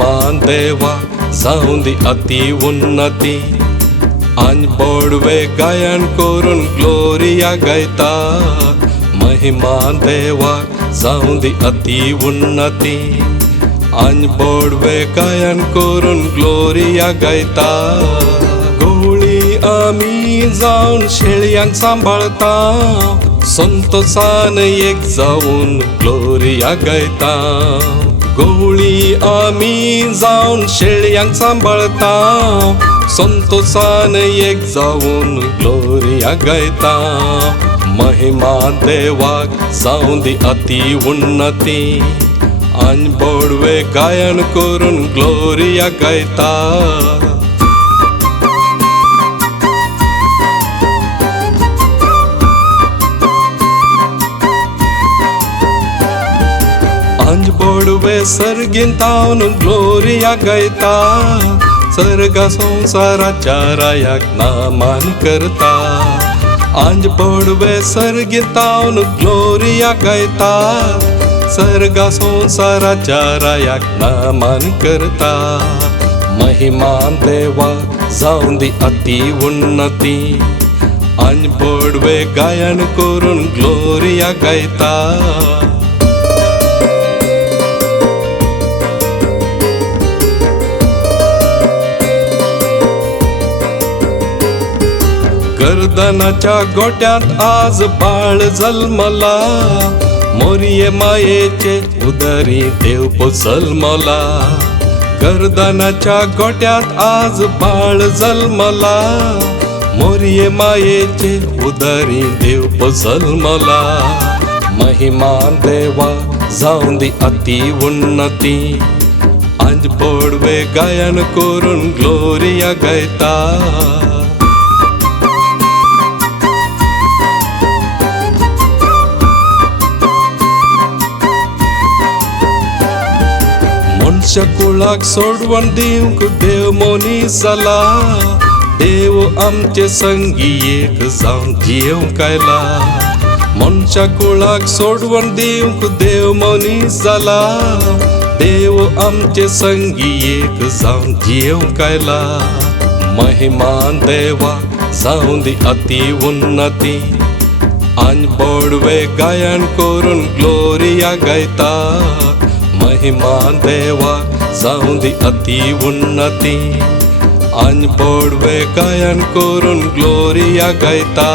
महिमा देवा जाऊं दी अति उन्नती. आनी बोडवे गायन करून ग्लोरिया गायता. महिमा देवा जाऊं दी अति उन्नती. आनी बोडवे गायन करून ग्लोरिया गायता. गवळी आमी जाऊन शेळयांक सांभाळता. संतोषान एक जाऊन ग्लोरिया गायता. गवळी आमी जाऊन शेळयांक सांभाळता. संतोषान एक जाऊन ग्लोरिया गायता. महिमा देवाक जाऊं दी अति उन्नती. आनी बोडवे गायन करून ग्लोरिया गायता. आंज बोडवे सर्गीन तावन ग्लोरिया गायता. सर्गा संसाराच्या रायाक नामान करता. आंज बोडवे सर्गीन तावन ग्लोरिया गायता. सर्गा संसाराच्या रायाक नामान करता. महिमा देवा जाऊं दी अति उन्नती. आंज बोडवे गायन करून ग्लोरिया गायता. गर्दनाच्या गोट्यात आज बाळ जल्मला. मोरये मायेचे उदरी देव जल्मला. गर्दनाच्या गोट्यात आज बाळ जल्मला. मोरये मायेचे उदरी देव जल्मला. महिमा देवा जाऊं दी अति उन्नती. आंज बोडवे गायन करून ग्लोरिया गायता. मनुष्य कुळाक सोडवण दिवंक देव मनीस जाला. देव आमचे संगी एक जाऊन जियेवंक आयला. मनुष्य कुळाक सोडवण दिवंक देव मनीस जाला. देव आमचे संगी एक जाऊन जियेवंक आयला. महिमा देवा जाऊं दी अति उन्नती. आनी बोडवे गायन करून ग्लोरिया गायता. महिमा देवा जाऊं दी अति उन्नती. आनी बोडवे गायन करून ग्लोरिया गायता.